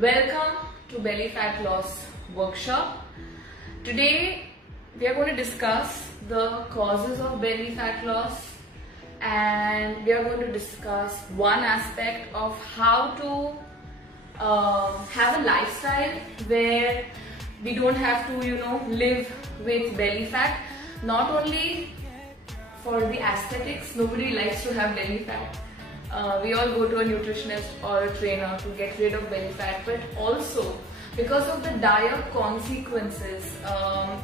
Welcome to Belly Fat Loss Workshop. Today we are going to discuss the causes of belly fat loss, and we are going to discuss one aspect of how to have a lifestyle where we don't have to live with belly fat. Not only for the aesthetics, nobody likes to have belly fat. We all go to a nutritionist or a trainer to get rid of belly fat, but also because of the dire consequences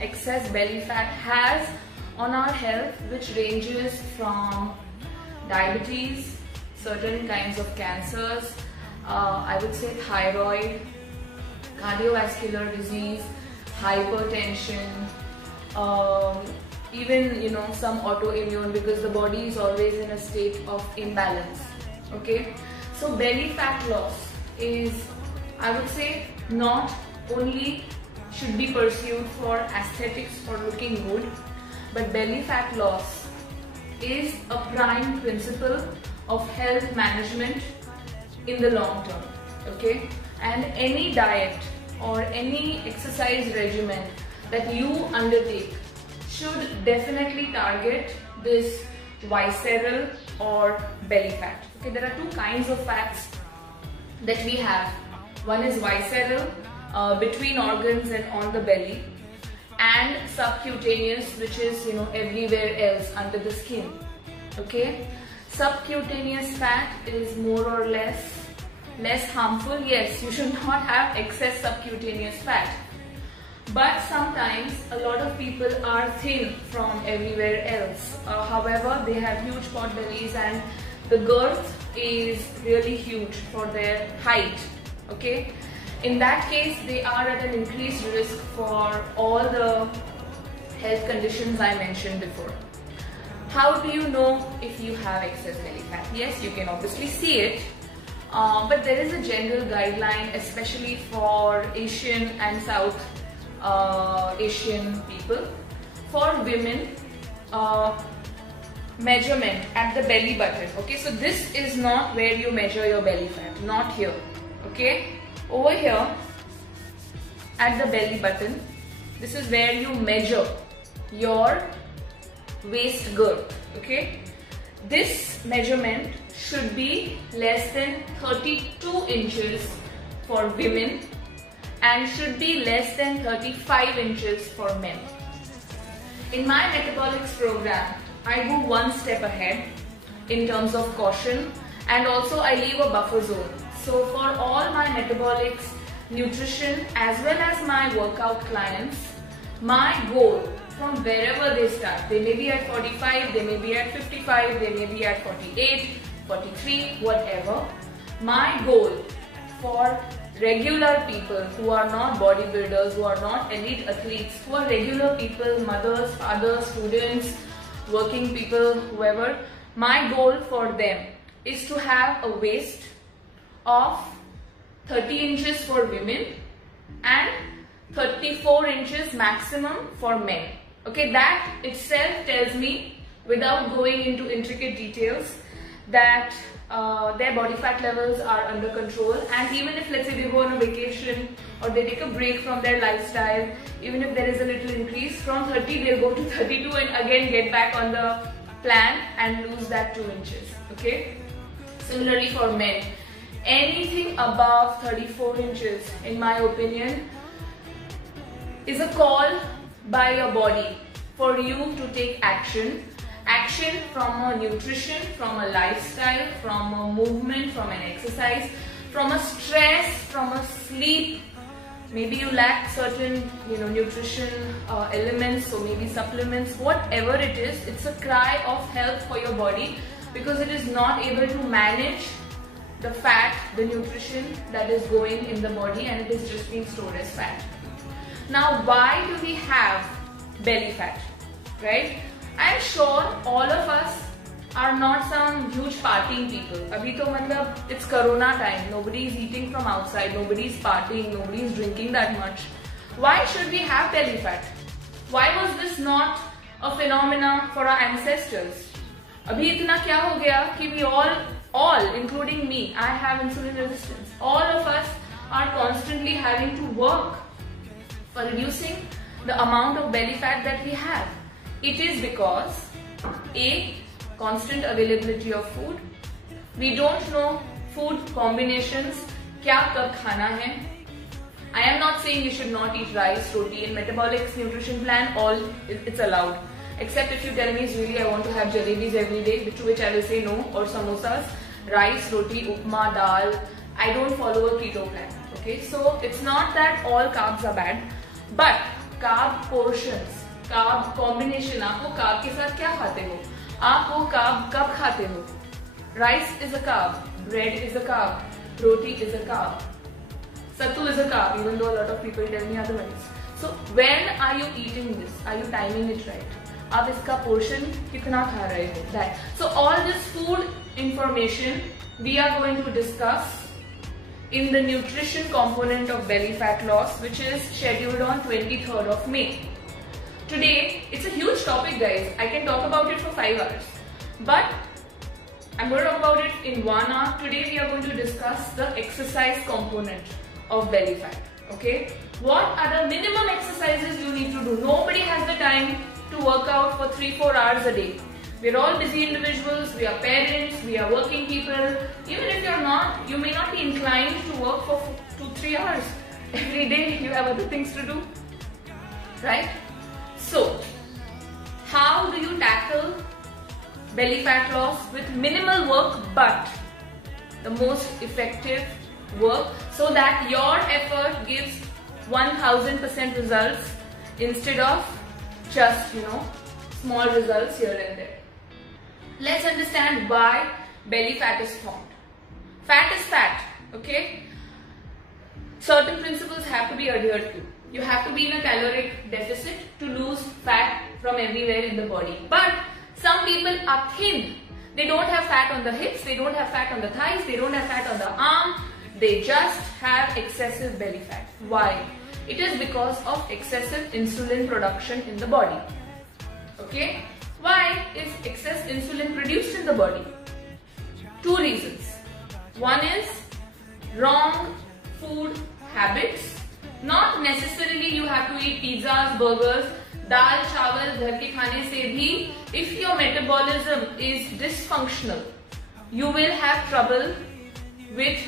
excess belly fat has on our health, which ranges from diabetes, certain kinds of cancers, I would say thyroid, cardiovascular disease, hypertension, even some autoimmune, because the body is always in a state of imbalance. Okay, so belly fat loss is, I would say, not only should be pursued for aesthetics or looking good, but belly fat loss is a prime principle of health management in the long term. Okay, and any diet or any exercise regimen that you undertake should definitely target this visceral or belly fat. Okay, there are two kinds of fats that we have. One is visceral, between organs and on the belly, and subcutaneous, which is everywhere else under the skin. Okay, subcutaneous fat is more or less harmful. Yes, you should not have excess subcutaneous fat, but sometimes a lot of people are thin from everywhere else. However, they have huge pot bellies and the girth is really huge for their height. Okay, in that case they are at an increased risk for all the health conditions I mentioned before. How do you know if you have excess belly fat? Yes, you can obviously see it, but there is a general guideline, especially for Asian and South Asian people. For women, measurement at the belly button. Okay, so this is not where you measure your belly fat, not here. Okay, over here at the belly button, this is where you measure your waist girth. Okay, this measurement should be less than 32 inches for women and should be less than 35 inches for men. In my metabolics program, I go one step ahead in terms of caution, and also I leave a buffer zone. So for all my metabolics, nutrition, as well as my workout clients, my goal from wherever they start, they may be at 45, they may be at 55, they may be at 48, 43, whatever. My goal for regular people who are not bodybuilders, who are not elite athletes, who are regular people, mothers, fathers, students, working people, whoever, my goal for them is to have a waist of 30 inches for women and 34 inches maximum for men. Okay, that itself tells me, without going into intricate details, that their body fat levels are under control. And even if, let's say, they go on a vacation or they take a break from their lifestyle, even if there is a little increase, from 30 they'll go to 32 and again get back on the plan and lose that 2 inches. Okay, similarly for men, anything above 34 inches, in my opinion, is a call by your body for you to take action from a nutrition, from a lifestyle, from a movement, from an exercise, from a stress, from a sleep. Maybe you lack certain nutrition elements, so maybe supplements, whatever it is. It's a cry of help for your body because it is not able to manage the fat, the nutrition that is going in the body, and it is just being stored as fat. Now, why do we have belly fat, right? I am sure all of us are not some huge partying people. Abhi to matlab, it's Corona time. Nobody is eating from outside. Nobody is partying. Nobody is drinking that much. Why should we have belly fat? Why was this not a phenomena for our ancestors? Abhi itna kya ho gaya ki we all including me, I have insulin resistance. All of us are having to work for reducing the amount of belly fat that we have? It is because A, constant availability of food. We don't know food combinations, क्या कब खाना है. I am not saying you should not eat rice, roti. In metabolic nutrition plan, all it's allowed. Except if you tell me, really, I want to have jalebis every day, to which I will say no, or samosas, rice, roti, upma, dal. I don't follow a keto plan. Okay, so it's not that all carbs are bad, but carb portions, carb combination. आपको carb के साथ क्या खाते हो? आप वो carb कब खाते हो? Rice is a carb, bread is a carb, roti is a carb, sattu is a carb, even though a lot of people tell me otherwise. So when are you eating this? Are you timing it right? आप इसका portion कितना खा रहे हो? That. So all this food information we are going to discuss in the nutrition component of belly fat loss, which is scheduled on 23rd of May. Today, it's a huge topic, guys. I can talk about it for 5 hours. But I'm going to talk about it in 1 hour. Today, we are going to discuss the exercise component of belly fat. Okay? What are the minimum exercises you need to do? Nobody has the time to work out for 3-4 hours a day. We're all busy individuals, we are parents, we are working people. Even if you're not, you may not be inclined to work for 2-3 hours. Every day you have other things to do, right? So, how do you tackle belly fat loss with minimal work but the most effective work so that your effort gives 1000% results instead of just, small results here and there. Let's understand why belly fat is formed. Fat is fat, okay? Certain principles have to be adhered to. You have to be in a caloric deficit to lose fat from everywhere in the body. But some people are thin. They don't have fat on the hips, they don't have fat on the thighs, they don't have fat on the arm. They just have excessive belly fat. Why? It is because of excessive insulin production in the body. Okay? Why is excess insulin produced in the body? 2 reasons. One is wrong food habits. Not necessarily you have to eat pizzas, burgers, dal, chawal, ghar ke khane se bhi. If your metabolism is dysfunctional, you will have trouble with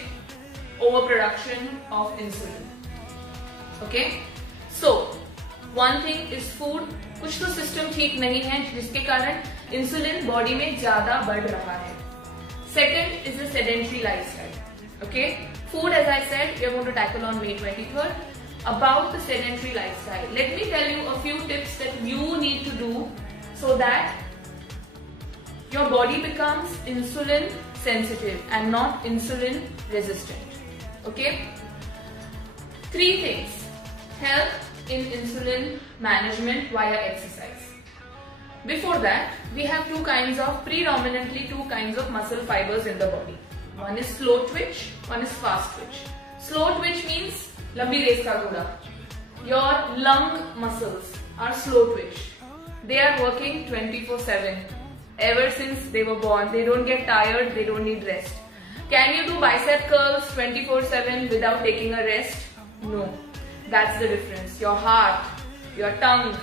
overproduction of insulin. Okay? So, one thing is food. कुछ तो system ठीक नहीं है जिसके कारण insulin body में ज्यादा बढ़ रहा है. Second is the sedentary lifestyle. Okay, food, as I said, we are going to tackle on May 23rd. About the sedentary lifestyle, let me tell you a few tips that you need to do so that your body becomes insulin sensitive and not insulin resistant. Okay, 3 things help in insulin management via exercise. Before that, we have predominantly two kinds of muscle fibers in the body. One is slow twitch, one is fast twitch. Slow twitch means lambi race ka ghoda. Your lung muscles are slow twitch. They are working 24/7. Ever since they were born, they don't get tired, they don't need rest. Can you do bicep curls 24/7 without taking a rest? No. That's the difference. Your heart, your tongue,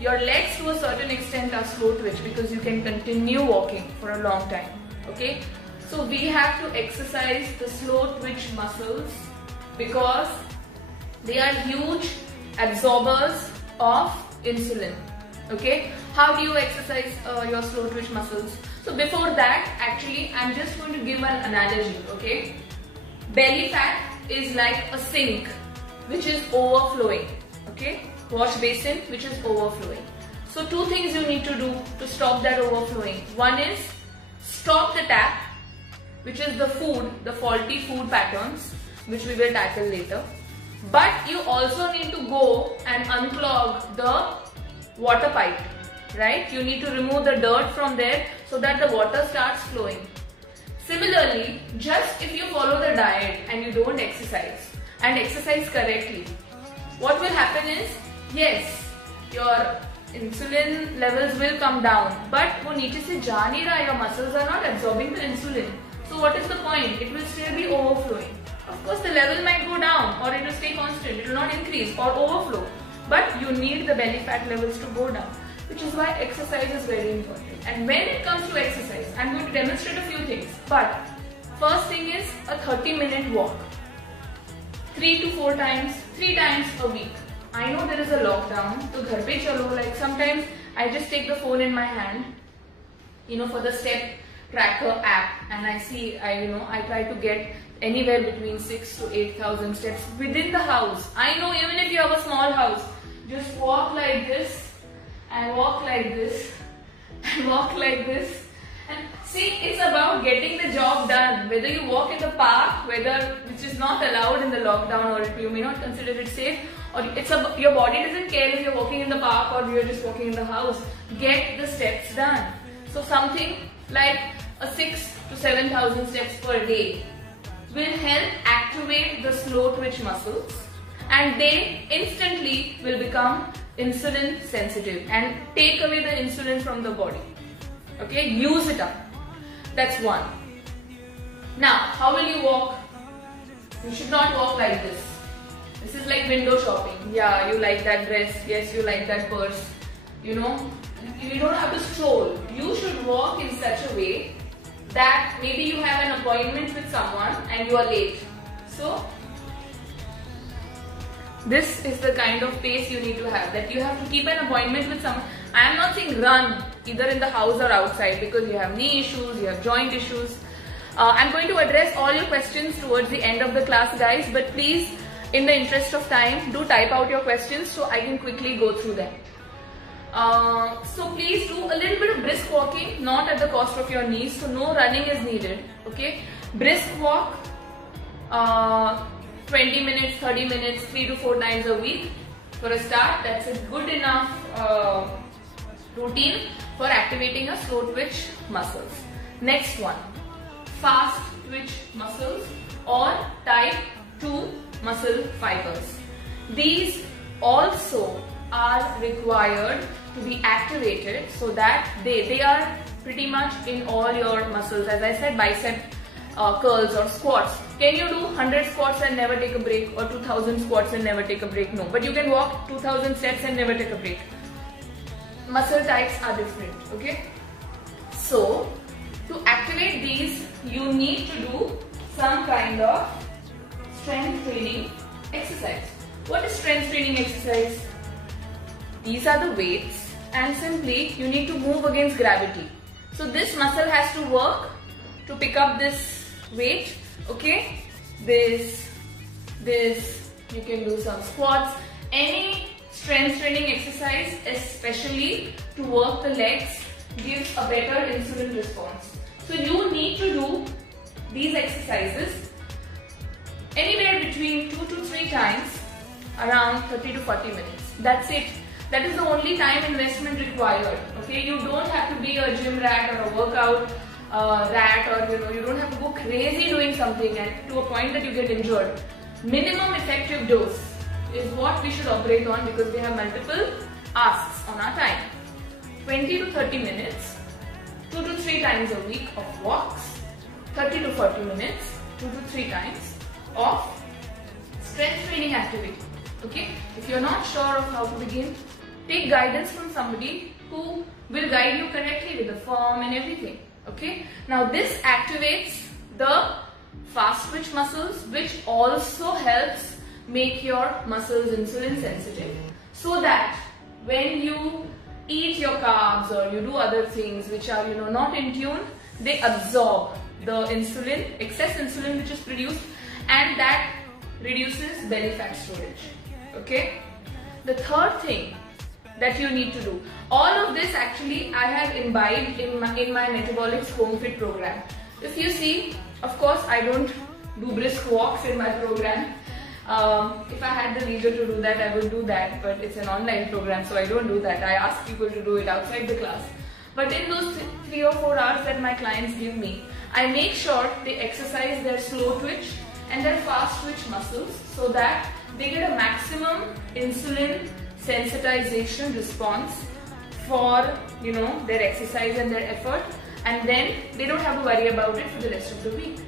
your legs to a certain extent are slow twitch because you can continue walking for a long time. Okay? So we have to exercise the slow twitch muscles because they are huge absorbers of insulin. Okay? How do you exercise your slow twitch muscles? So before that, actually, I'm just going to give an analogy. Okay? Belly fat is like a sink which is overflowing. Okay, wash basin which is overflowing. So 2 things you need to do to stop that overflowing. One is stop the tap, which is the faulty food patterns, which we will tackle later. But you also need to go and unclog the water pipe, right? You need to remove the dirt from there so that the water starts flowing. Similarly, just if you follow the diet and you don't exercise and exercise correctly, what will happen is, yes, your insulin levels will come down, but वो नीचे से जा नहीं रहा, your muscles are not absorbing the insulin. So what is the point? It will still be overflowing. Of course, the level might go down or it will stay increase or overflow, but you need the belly fat levels to go down, which is why exercise is very important. And when it comes to exercise, I'm going to demonstrate a few things. But first thing is a 30-minute walk, 3 times a week. I know there is a lockdown, so ghar pe chalo, like sometimes I just take the phone in my hand, for the step tracker app, and I see, I try to get anywhere between 6,000 to 8,000 steps within the house. I know even if you have a small house, just walk like this and walk like this and walk like this. And see, it's about getting the job done. Whether you walk in the park, which is not allowed in the lockdown, or you may not consider it safe, or your body doesn't care if you're walking in the park or you're just walking in the house. Get the steps done. So something like a 6,000 to 7,000 steps per day will help activate the slow twitch muscles, and they instantly will become insulin sensitive and take away the insulin from the body. Okay, use it up. That's one. Now, how will you walk? You should not walk like this. This is like window shopping. Yeah, you like that dress. Yes, you like that purse. You don't have to stroll. You should walk in such a way that maybe you have an appointment with someone and you are late. So, this is the kind of pace you need to have, that you have to keep an appointment with someone. I am not saying run either in the house or outside, because you have knee issues, you have joint issues. I'm going to address all your questions towards the end of the class, guys, but please, in the interest of time, do type out your questions so I can quickly go through them. So please do a little bit of brisk walking, not at the cost of your knees, so no running is needed. Okay, brisk walk, 20 minutes, 30 minutes, 3 to 4 times a week for a start. That's a good enough routine for activating a slow twitch muscles. Next one, fast twitch muscles or type 2 muscle fibers. These also are required to be activated so that they are pretty much in all your muscles. As I said, bicep curls or squats. Can you do 100 squats and never take a break, or 2000 squats and never take a break? No, but you can walk 2000 steps and never take a break. Muscle types are different, okay? So, to activate these, you need to do some kind of strength training exercise. What is strength training exercise? These are the weights, and simply you need to move against gravity. So this muscle has to work to pick up this weight, okay? This, you can do some squats. Any strength training exercise, especially to work the legs, gives a better insulin response. So you need to do these exercises anywhere between 2 to 3 times, around 30 to 40 minutes. That's it. That is the only time investment required. Okay, you don't have to be a gym rat or a workout rat, or you don't have to go crazy doing something and to a point that you get injured. Minimum effective dose is what we should operate on, because we have multiple asks on our time. 20 to 30 minutes, 2 to 3 times a week of walks, 30 to 40 minutes, 2 to 3 times of strength training activity. Okay, if you're not sure of how to begin, take guidance from somebody who will guide you correctly with the form and everything. Okay, now this activates the fast twitch muscles, which also helps make your muscles insulin sensitive, so that when you eat your carbs or you do other things which are not in tune, they absorb the insulin, excess insulin which is produced, and that reduces belly fat storage. Okay, the third thing that you need to do, all of this actually I have imbibed in my Metabolics Home Fit program. If you see, of course I don't do brisk walks in my program. If I had the leisure to do that, I would do that, but it's an online program, so I don't do that. I ask people to do it outside the class. But in those 3 or 4 hours that my clients give me, I make sure they exercise their slow twitch and their fast twitch muscles, so that they get a maximum insulin sensitization response for their exercise and their effort, and then they don't have to worry about it for the rest of the week.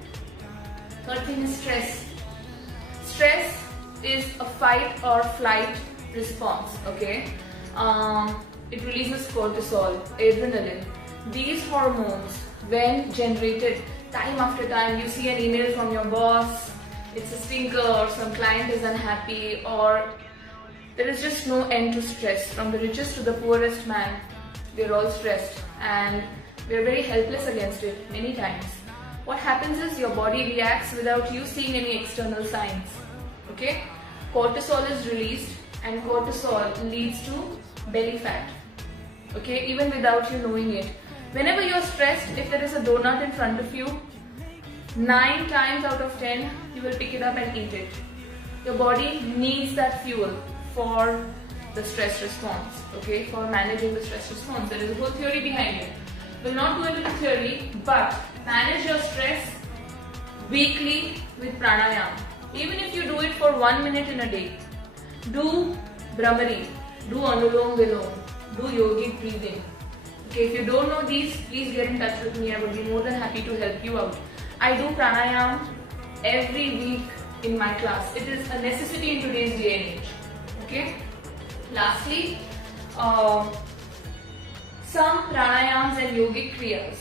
Third thing is stress. Stress is a fight or flight response. Okay, it releases cortisol, adrenaline. These hormones, when generated time after time, you see an email from your boss, it's a stinker, or some client is unhappy, or there is just no end to stress. From the richest to the poorest man, we're all stressed and we're very helpless against it many times. What happens is your body reacts without you seeing any external signs. Okay? Cortisol is released and cortisol leads to belly fat. Okay? Even without you knowing it. Whenever you're stressed, if there is a donut in front of you, 9 times out of 10, you will pick it up and eat it. Your body needs that fuel for the stress response, okay, for managing the stress response. There is a whole theory behind it. We'll not go into the theory, but manage your stress weekly with pranayama. Even if you do it for 1 minute in a day, do Brahmari, do Anulom Vilom, do yogic breathing. Okay, if you don't know these, please get in touch with me. I would be more than happy to help you out. I do pranayama every week in my class. It is a necessity in today's day and age. Okay. Lastly, some pranayams and yogic kriyas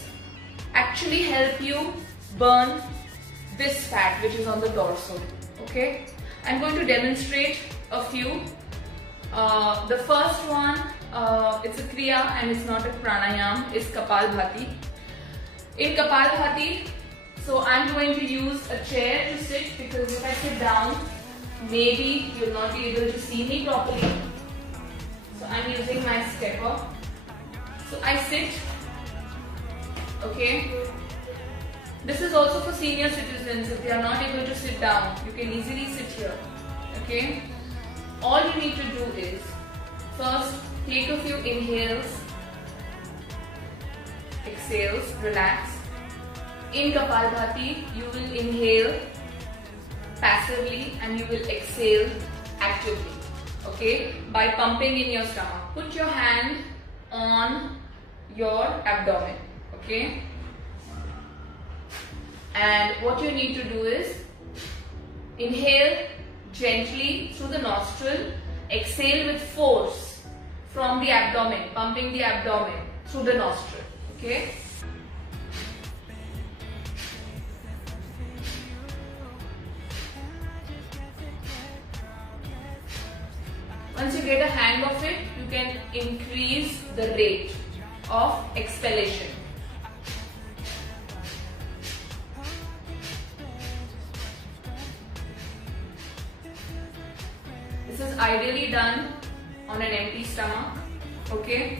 actually help you burn this fat which is on the torso. Okay. I'm going to demonstrate a few. The first one, it's a kriya and it's not a pranayam, it's Kapalbhati. In Kapalbhati, so I'm going to use a chair to sit, because if I sit down, maybe you'll not be able to see me properly. So I'm using my stepper. So I sit. Okay. This is also for senior citizens. If they are not able to sit down, you can easily sit here. Okay. All you need to do is, first take a few inhales, exhales, relax. In Kapalbhati, you will inhale passively and you will exhale actively, okay, by pumping in your stomach. Put your hand on your abdomen, okay, and what you need to do is inhale gently through the nostril, exhale with force from the abdomen, pumping the abdomen through the nostril, okay. Once you get a hang of it, you can increase the rate of exhalation. This is ideally done on an empty stomach. Okay,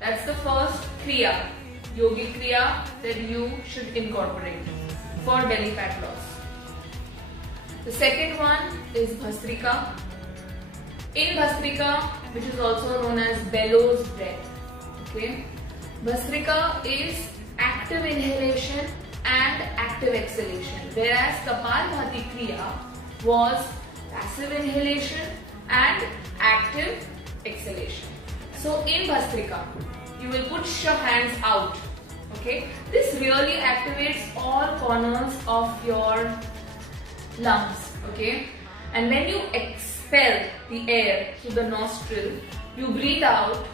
that's the first kriya, yogic kriya, that you should incorporate for belly fat loss. The second one is Bhastrika. In Bhastrika, which is also known as bellows breath, okay, Bhastrika is active inhalation and active exhalation, whereas Kapalbhati kriya was passive inhalation and active exhalation. So in Bhastrika, you will put your hands out, okay. This really activates all corners of your lungs, okay, and when you exhale the air through the nostril, you breathe out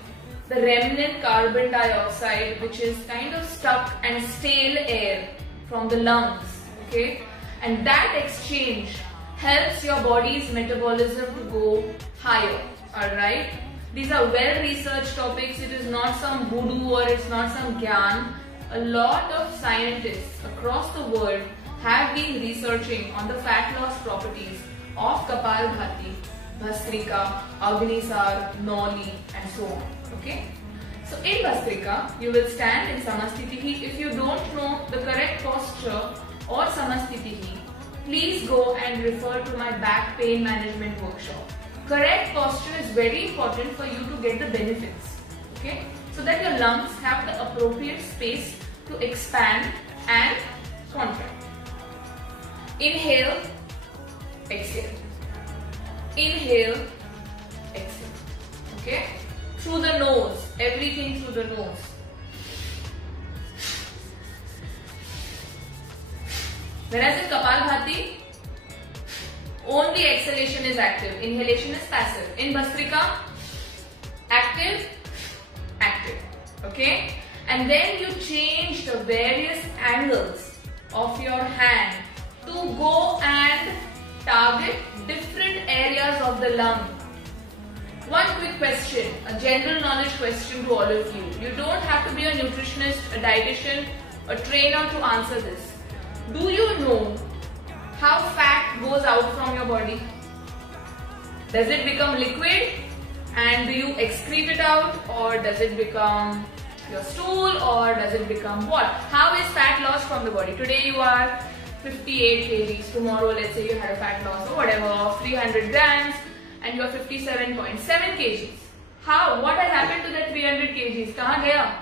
the remnant carbon dioxide, which is kind of stuck and stale air from the lungs, okay, and that exchange helps your body's metabolism to go higher. Alright, these are well researched topics. It is not some voodoo or it's not some gyan. A lot of scientists across the world have been researching on the fat loss properties of Kapalbhati, Bhastrika, Agnisar, Nauli, and so on. Okay. So in Bhastrika, you will stand in Samastitihi. If you don't know the correct posture or Samastitihi, please go and refer to my back pain management workshop. Correct posture is very important for you to get the benefits. Okay. So that your lungs have the appropriate space to expand and contract. Inhale, exhale. Inhale, exhale. Okay? Through the nose. Everything through the nose. Whereas in Kapalbhati, Only exhalation is active. Inhalation is passive. In Bhastrika, active, active. Okay? And then you change the various angles of your hand to go and target different areas of the lung. One quick question, a general knowledge question to all of you. You don't have to be a nutritionist, a dietitian, a trainer to answer this. Do you know how fat goes out from your body? Does it become liquid and do you excrete it out, or does it become your stool, or does it become what? How is fat lost from the body? Today you are 58 kgs, tomorrow let's say you had a fat loss or whatever of 300 grams and you are 57.7 kgs. How? What has happened to that 300 kgs? Kahan gaya?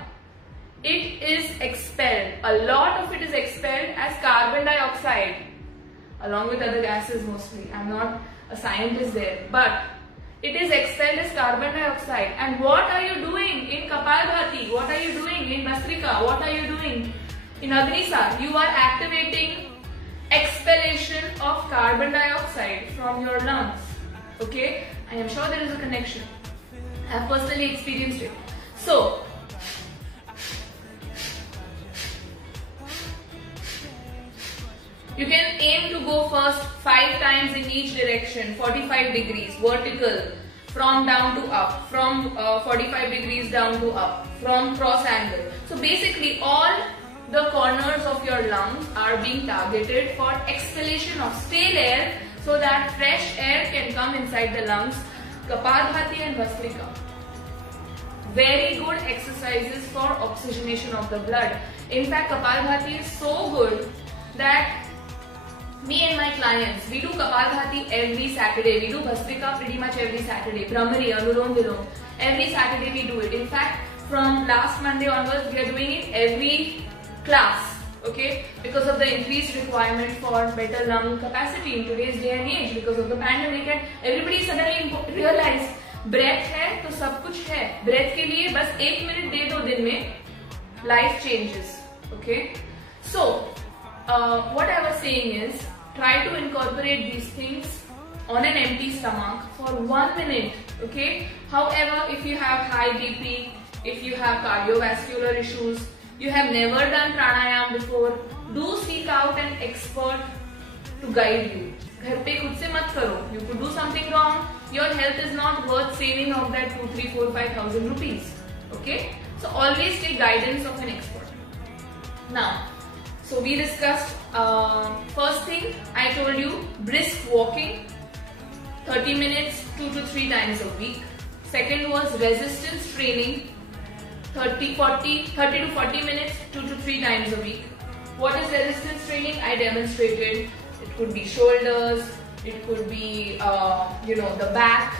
It is expelled. A lot of it is expelled as carbon dioxide along with other gases mostly. I'm not a scientist there, but it is expelled as carbon dioxide. And what are you doing in Kapalbhati? What are you doing in Bhastrika? What are you doing in Agnisar? You are activating expellation of carbon dioxide from your lungs. Okay? I am sure there is a connection. I have personally experienced it. So, you can aim to go first 5 times in each direction, 45 degrees, vertical, from down to up, from 45 degrees down to up, from cross angle. So basically all the corners of your lungs are being targeted for exhalation of stale air so that fresh air can come inside the lungs. Kapalbhati and Bhastrika. Very good exercises for oxygenation of the blood. In fact, Kapalbhati is so good that me and my clients, we do Kapalbhati every Saturday. We do Bhastrika pretty much every Saturday. Brahmari, Anulom Vilom. Every Saturday we do it. In fact, from last Monday onwards, we are doing it every class. Okay? Because of the increased requirement for better lung capacity in today's day and age, because of the pandemic, and everybody suddenly realized breath है तो सब कुछ है. Breath के लिए बस 1 minute दे दो दिन में, life changes. Okay? So, what I was saying is, try to incorporate these things on an empty stomach for 1 minute. Okay? However, if you have high BP, if you have cardiovascular issues, you have never done pranayam before, do seek out an expert to guide you. घर पे खुद से मत करो. You could do something wrong. Your health is not worth saving of that 2, 3, 4, 5,000 rupees. Okay? So always take guidance of an expert. Now, so we discussed first thing I told you, brisk walking, 30 minutes 2 to 3 times a week. Second was resistance training, 30 to 40 minutes 2 to 3 times a week. What is resistance training? I demonstrated. It could be shoulders, it could be the back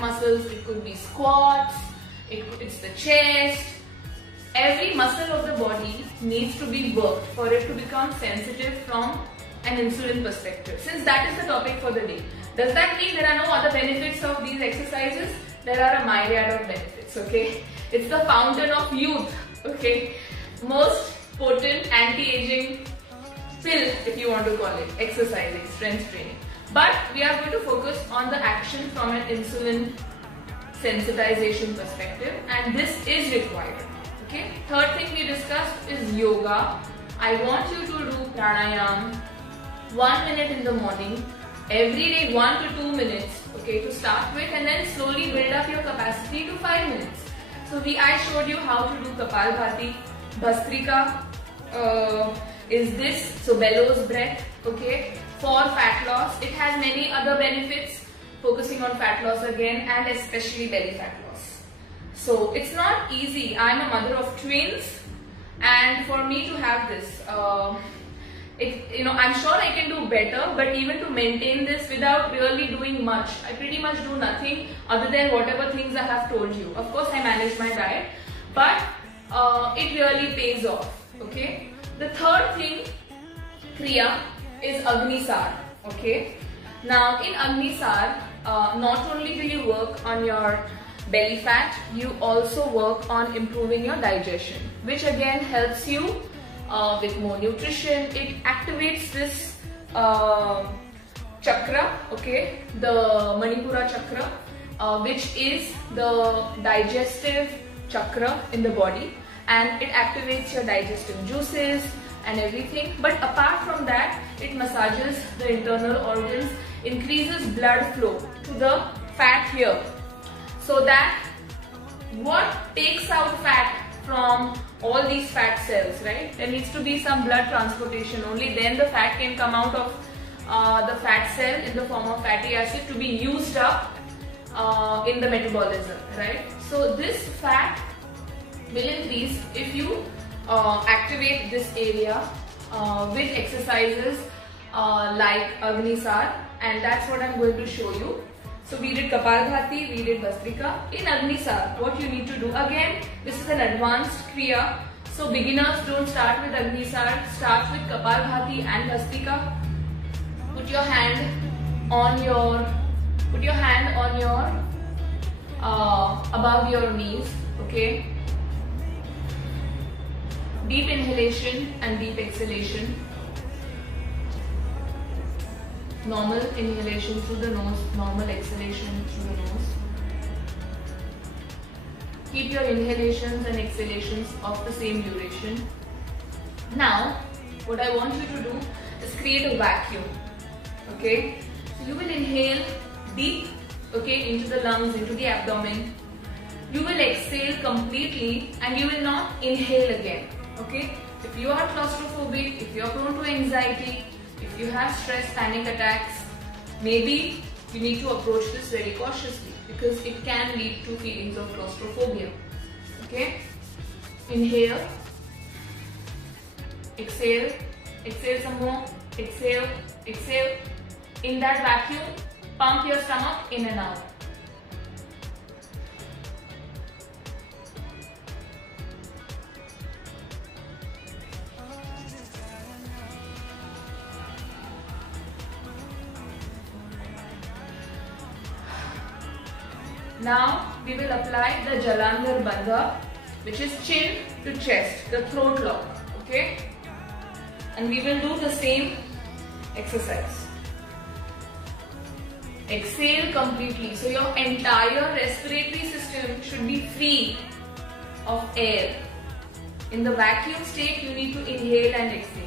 muscles, it could be squats, it's the chest. Every muscle of the body needs to be worked for it to become sensitive from an insulin perspective. Since that is the topic for the day. Does that mean there are no other benefits of these exercises? There are a myriad of benefits, okay? It's the fountain of youth, okay? Most potent anti-aging pill, if you want to call it, exercising, strength training. But we are going to focus on the action from an insulin sensitization perspective, and this is required. Okay. Third thing we discussed is yoga. I want you to do pranayam 1 minute in the morning, every day 1 to 2 minutes, okay, to start with, and then slowly build up your capacity to 5 minutes. So I showed you how to do Kapalbhati. Bhastrika is this, so bellows breath, okay, for fat loss. It has many other benefits, focusing on fat loss again, and especially belly fat loss. So it's not easy. I'm a mother of twins, and for me to have this, I'm sure I can do better, but even to maintain this without really doing much, I pretty much do nothing other than whatever things I have told you. Of course, I manage my diet, but it really pays off. Okay. The third thing, Kriya, is Agnisar. Okay. Now in Agnisar, not only do you work on your belly fat, you also work on improving your digestion, which again helps you with more nutrition. It activates this chakra, okay, the Manipura chakra, which is the digestive chakra in the body, and it activates your digestive juices and everything. But apart from that, it massages the internal organs, increases blood flow to the fat here, so that what takes out fat from all these fat cells, right? There needs to be some blood transportation, only then the fat can come out of the fat cell in the form of fatty acid to be used up in the metabolism, right? So this fat will increase if you activate this area with exercises like Agnisar, and that's what I'm going to show you. So we did Kapalbhati, we did Bhastrika. In Agnisar, what you need to do, again, this is an advanced Kriya. So beginners don't start with Agnisar, start with Kapalbhati and Bhastrika. Put your hand on your above your knees, okay? Deep inhalation and deep exhalation. Normal inhalation through the nose, normal exhalation through the nose. Keep your inhalations and exhalations of the same duration. Now, what I want you to do is create a vacuum. Okay? So you will inhale deep, okay, into the lungs, into the abdomen. You will exhale completely and you will not inhale again. Okay? If you are claustrophobic, if you are prone to anxiety, if you have stress, panic attacks, maybe you need to approach this very cautiously because it can lead to feelings of claustrophobia. Okay? Inhale, exhale, exhale some more, exhale, exhale. In that vacuum, pump your stomach in and out. Now we will apply the Jalandhar Bandha, which is chin to chest, the throat lock, okay? And we will do the same exercise. Exhale completely, so your entire respiratory system should be free of air. In the vacuum state, you need to inhale and exhale.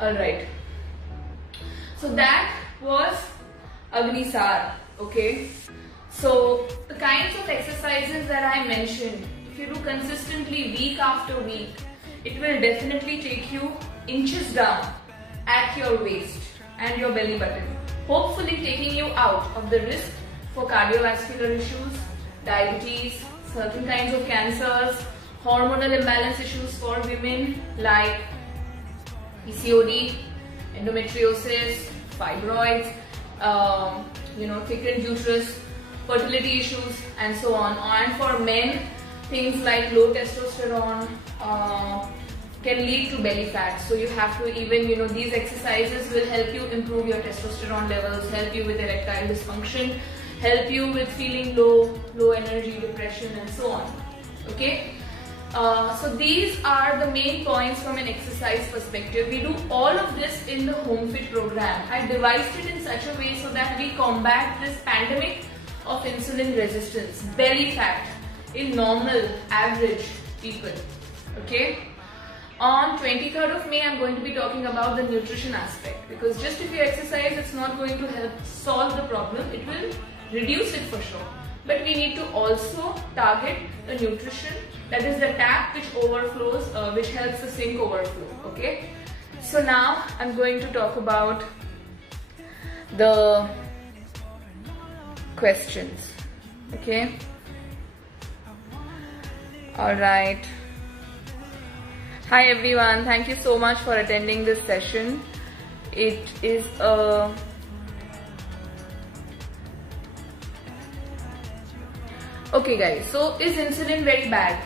Alright, so that was Agnisar, okay? So the kinds of exercises that I mentioned, if you do consistently week after week, it will definitely take you inches down at your waist and your belly button, hopefully taking you out of the risk for cardiovascular issues, diabetes, certain kinds of cancers, hormonal imbalance issues for women like PCOD, endometriosis, fibroids, thickened uterus, fertility issues, and so on. And for men, things like low testosterone can lead to belly fat. So you have to even, these exercises will help you improve your testosterone levels, help you with erectile dysfunction, help you with feeling low energy, depression, and so on. Okay? So these are the main points from an exercise perspective. We do all of this in the HomeFit program. I devised it in such a way so that we combat this pandemic of insulin resistance, belly fat in normal, average people. Okay? On 23rd of May, I'm going to be talking about the nutrition aspect, because just if you exercise, it's not going to help solve the problem. It will reduce it for sure. But we need to also target the nutrition, that is the tap which overflows, which helps the sink overflow. Okay. So now I'm going to talk about the questions. Okay. All right. Hi everyone. Thank you so much for attending this session. It is a okay guys, so is insulin very bad?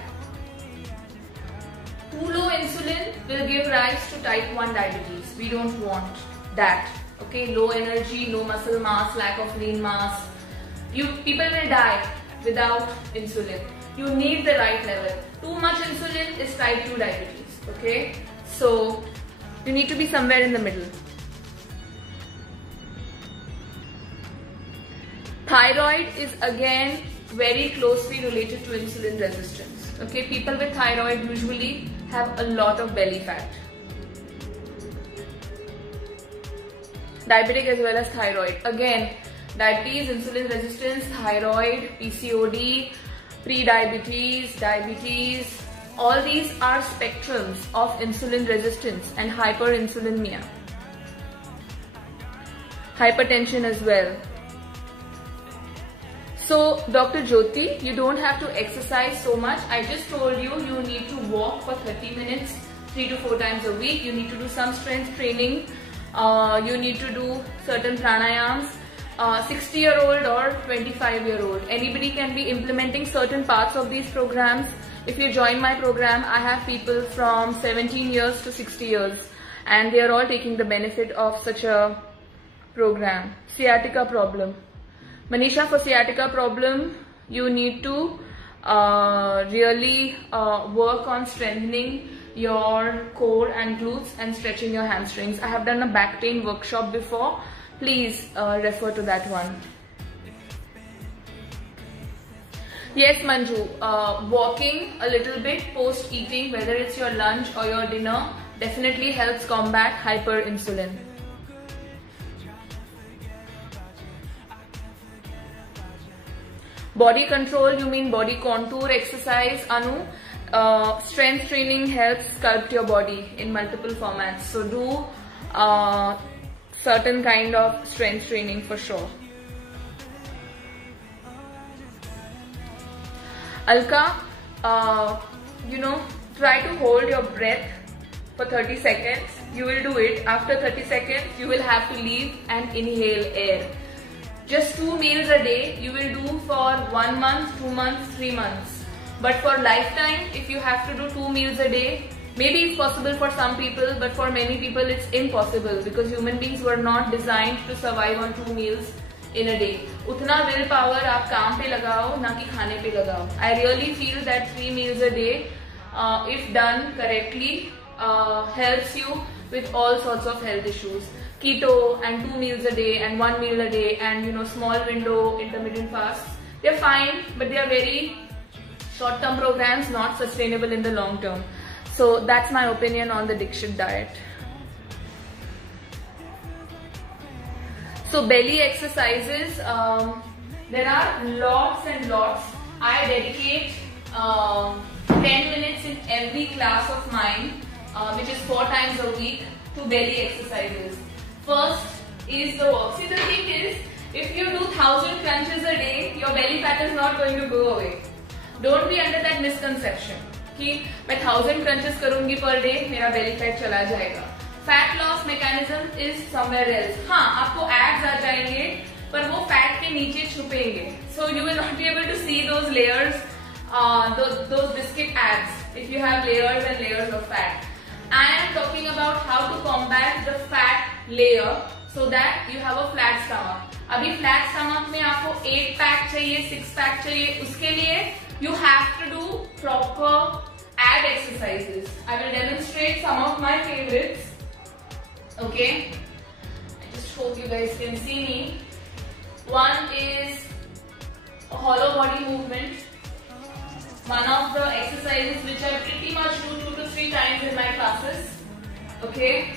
Too low insulin will give rise to type 1 diabetes. We don't want that. Okay, low energy, low muscle mass, lack of lean mass. People will die without insulin. You need the right level. Too much insulin is type 2 diabetes. Okay, so you need to be somewhere in the middle. Thyroid is again very closely related to insulin resistance. Okay, people with thyroid usually have a lot of belly fat. Diabetic as well as thyroid. Again, diabetes, insulin resistance, thyroid, PCOD, pre-diabetes, diabetes, all these are spectrums of insulin resistance and hyperinsulinemia. Hypertension as well. So, Dr. Jyoti, you don't have to exercise so much. I just told you, you need to walk for 30 minutes, 3 to 4 times a week. You need to do some strength training. You need to do certain pranayams. 60-year-old or 25-year-old. Anybody can be implementing certain parts of these programs. If you join my program, I have people from 17 years to 60 years. And they are all taking the benefit of such a program. Sciatica problem. Manisha, for sciatica problem, you need to really work on strengthening your core and glutes and stretching your hamstrings. I have done a back pain workshop before. Please refer to that one. Yes, Manju, walking a little bit post eating, whether it's your lunch or your dinner, definitely helps combat hyperinsulin. Body control, you mean body contour exercise, Anu. Strength training helps sculpt your body in multiple formats. So do certain kind of strength training for sure. Alka, try to hold your breath for 30 seconds. You will do it. After 30 seconds, you will have to leave and inhale air. Just 2 meals a day you will do for 1 month, 2 months, 3 months. But for lifetime, if you have to do 2 meals a day, maybe it's possible for some people, but for many people it's impossible because human beings were not designed to survive on 2 meals in a day. Utna willpower aap kaam pe lagao, na ki khane pe lagao. I really feel that 3 meals a day, if done correctly, helps you with all sorts of health issues. Keto and 2 meals a day and 1 meal a day and small window intermittent fasts, they're fine, but they are very short-term programs, not sustainable in the long term. So that's my opinion on the Dikshit diet. So belly exercises, there are lots and lots. I dedicate 10 minutes in every class of mine, which is 4 times a week, to belly exercises. First is the work. See, the thing is, if you do 1000 crunches a day, your belly fat is not going to go away. Don't be under that misconception कि मैं 1000 crunches करूँगी per day, मेरा belly fat चला जाएगा. Fat loss mechanism is somewhere else. हाँ, आपको abs आ जाएंगे, पर वो fat के नीचे छुपेंगे. So you will not be able to see those layers, those biscuit abs, if you have layers and layers of fat. I am talking about how to combat the fat layer so that you have a flat stomach. अभी flat stomach में आपको 8 pack चाहिए, 6 pack चाहिए, उसके लिए you have to do proper ab exercises. I will demonstrate some of my favorites. Okay, I just hope you guys can see me. One is a hollow body movement. One of the exercises which I pretty much do 2 to 3 times in my classes. Okay,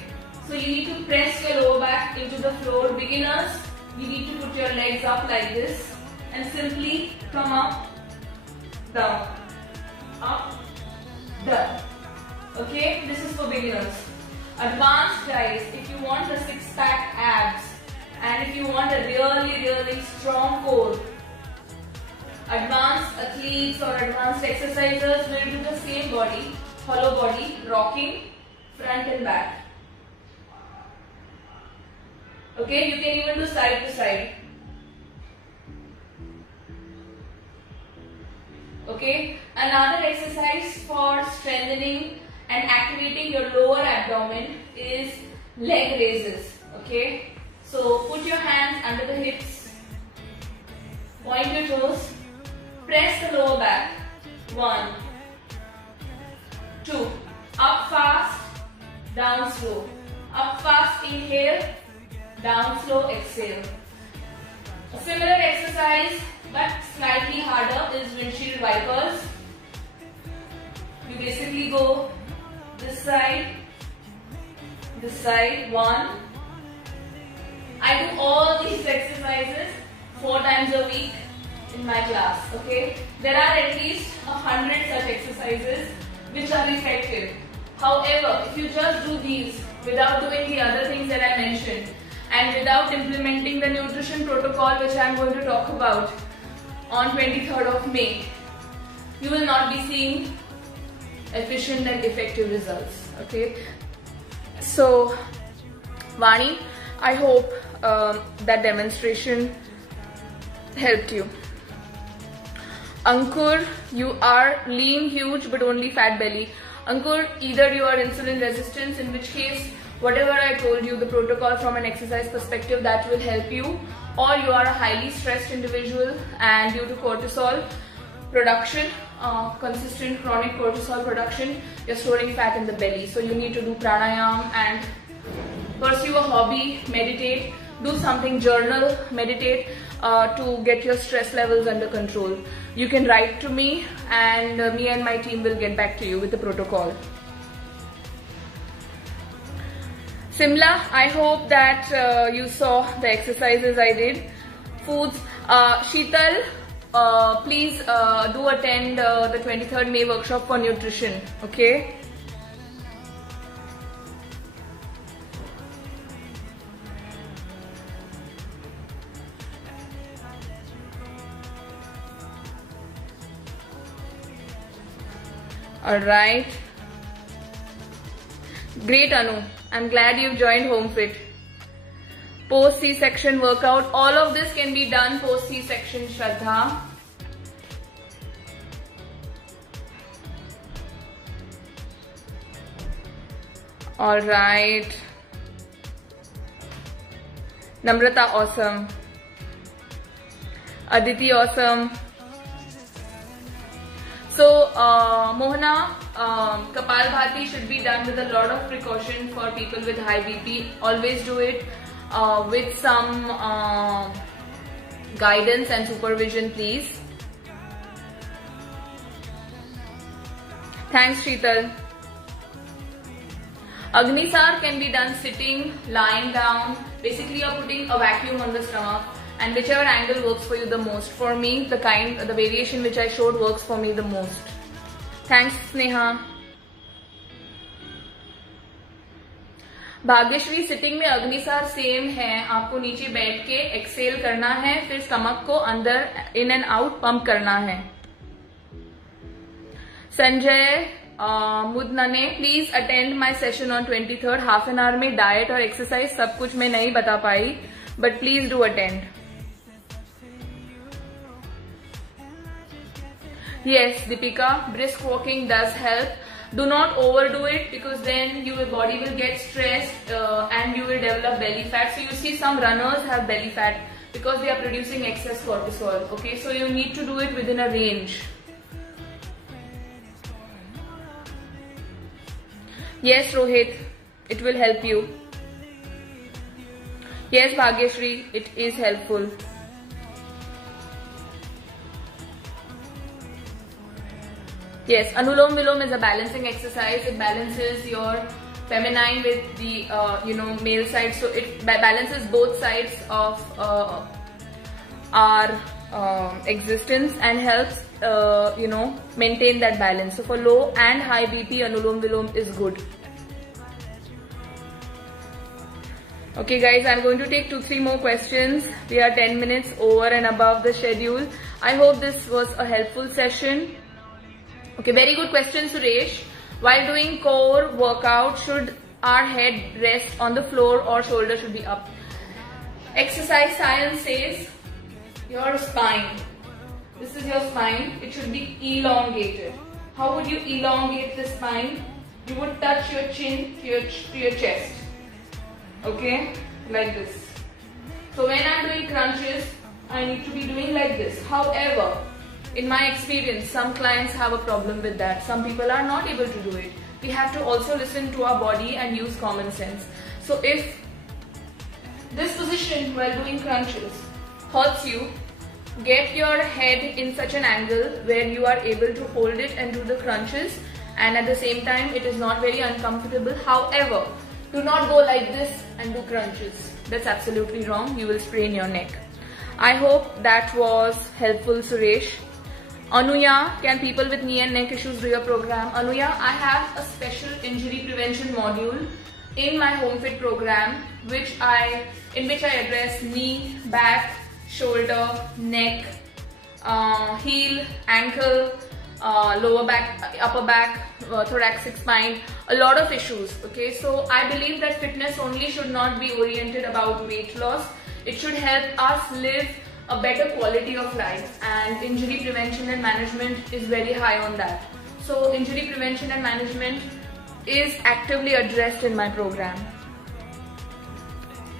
so you need to press your lower back into the floor. Beginners, you need to put your legs up like this and simply come up, down, up, down. Okay, this is for beginners. Advanced guys, if you want the 6-pack abs and if you want a really strong core, advanced athletes or advanced exercisers will do the same body, hollow body, rocking, front and back. Okay, you can even do side to side. Okay, another exercise for strengthening and activating your lower abdomen is leg raises. Okay, so put your hands under the hips, point your toes, press the lower back. 1, 2, up fast, down slow. Up fast, inhale, down slow, exhale. A similar exercise but slightly harder is windshield wipers. You basically go this side, 1. I do all these exercises 4 times a week in my class. Okay, there are at least 100 such exercises which are effective. However, if you just do these without doing the other things that I mentioned and without implementing the nutrition protocol which I am going to talk about on 23rd of May, you will not be seeing efficient and effective results. Okay, so Vani, I hope that demonstration helped you. Ankur, you are lean, huge, but only fat belly. Ankur, either you are insulin resistant, in which case whatever I told you, the protocol from an exercise perspective, that will help you, or you are a highly stressed individual and due to cortisol production, consistent chronic cortisol production, you're storing fat in the belly. So you need to do pranayam and pursue a hobby, meditate, do something, journal, meditate to get your stress levels under control. You can write to me and me and my team will get back to you with the protocol. Simla, I hope that you saw the exercises I did. Foods. Sheetal, please do attend the 23rd May workshop for nutrition. Okay. Alright. Great, Anu. I'm glad you've joined HomeFit. Post C-section workout. All of this can be done post C-section, Shraddha. Alright. Namrata, awesome. Aditi, awesome. So, Mohana, Kapalbhati should be done with a lot of precaution for people with high BP. Always do it with some guidance and supervision, please. Thanks, Sheetal. Agnisar can be done sitting, lying down. Basically, you're putting a vacuum on the stomach, and whichever angle works for you the most. For me, the variation which I showed works for me the most. Thanks, Sneha. Bhagyashree, sitting में Agnisar same है. आपको नीचे बैठ के Excel करना है, फिर stomach को अंदर इन एंड आउट पंप करना है. संजय मुदनने, please attend my session on 23rd. Half an hour में डाइट और एक्सरसाइज सब कुछ मैं नहीं बता पाई, but please do attend. Yes, Deepika, brisk walking does help. Do not overdo it because then your body will get stressed and you will develop belly fat. So you see some runners have belly fat because they are producing excess cortisol. Okay, so you need to do it within a range. Yes, Rohit, it will help you. Yes, Bhagyashri, it is helpful. Yes, Anulom Vilom is a balancing exercise. It balances your feminine with the male side, so it balances both sides of our existence and helps maintain that balance. So for low and high BP, Anulom Vilom is good. Okay guys, I'm going to take 2-3 more questions. We are 10 minutes over and above the schedule. I hope this was a helpful session. Okay, very good question, Suresh. While doing core workout, should our head rest on the floor or shoulder should be up? Exercise science says your spine. This is your spine. It should be elongated. How would you elongate the spine? You would touch your chin to your chest. Okay, like this. So when I'm doing crunches, I need to be doing like this. However, in my experience, some clients have a problem with that. Some people are not able to do it. We have to also listen to our body and use common sense. So if this position while doing crunches hurts you, get your head in such an angle where you are able to hold it and do the crunches, and at the same time it is not very uncomfortable. However, do not go like this and do crunches. That's absolutely wrong. You will sprain your neck. I hope that was helpful, Suresh. Anuya, can people with knee and neck issues do your program? Anuya, I have a special injury prevention module in my HomeFit program, in which I address knee, back, shoulder, neck, heel, ankle, lower back, upper back, thoracic spine, a lot of issues. Okay, so I believe that fitness only should not be oriented about weight loss. It should help us live a better quality of life, and injury prevention and management is very high on that. So injury prevention and management is actively addressed in my program.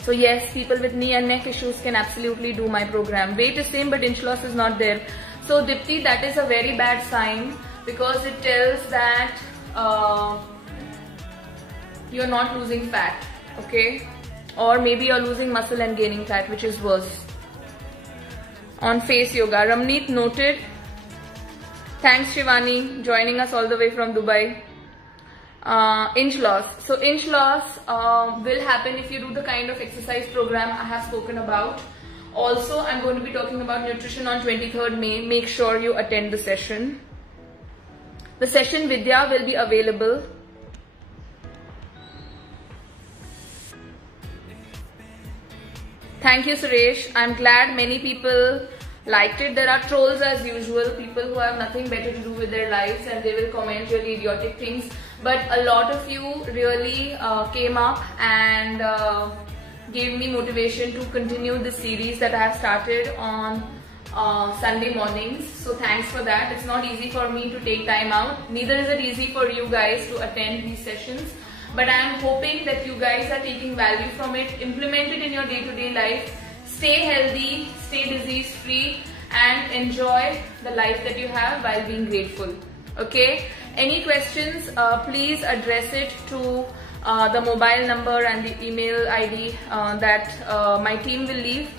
So yes, people with knee and neck issues can absolutely do my program. Weight is same but inch loss is not there. So Dipti, that is a very bad sign, because it tells that you're not losing fat, okay? Or maybe you're losing muscle and gaining fat, which is worse. On face yoga, Ramneet noted. Thanks Shivani, joining us all the way from Dubai. Inch loss. So inch loss will happen if you do the kind of exercise program I have spoken about. Also, I'm going to be talking about nutrition on 23rd May. Make sure you attend the session. The session Vidya will be available. Thank you, Suresh. I'm glad many people liked it. There are trolls as usual, people who have nothing better to do with their lives and they will comment really idiotic things. But a lot of you really came up and gave me motivation to continue this series that I have started on Sunday mornings. So thanks for that. It's not easy for me to take time out. Neither is it easy for you guys to attend these sessions. But I am hoping that you guys are taking value from it, implement it in your day-to-day life, stay healthy, stay disease-free, and enjoy the life that you have while being grateful. Okay? Any questions, please address it to the mobile number and the email ID that my team will leave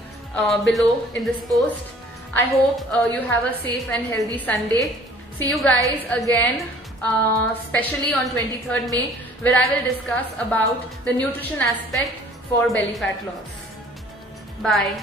below in this post. I hope you have a safe and healthy Sunday. See you guys again, especially on 23rd May, where I will discuss about the nutrition aspect for belly fat loss. Bye.